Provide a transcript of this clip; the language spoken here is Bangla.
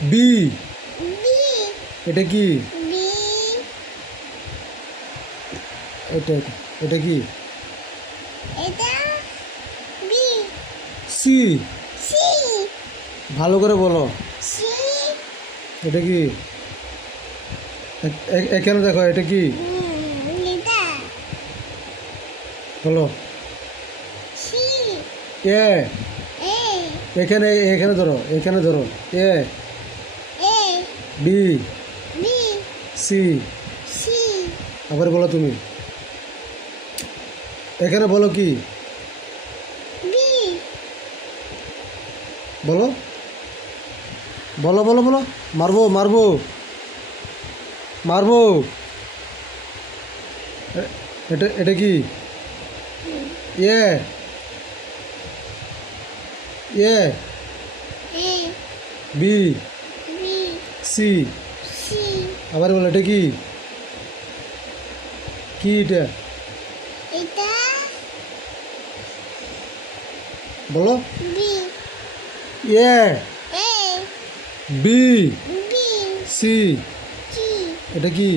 বি। বি এটা কি? বি এটা এটা এটা কি? এটা বি সি। সি ভালো করে বলো। সি এটা কি? এখানে দেখো, এটা কি? এটা বলো। সি এ। এ এখানে এখানে ধরো, এখানে ধরো। এ A B B C. C আবার বলো তুমি। এখানে বলো কি? বি বলো বলো বলো বলো। মারবো মারবো মারবো। এটা এটা কি? এ এ A B B C. C আবার বলো, এটা কি? কি এটা? এটা বলো। B A A B B C. C এটা কি?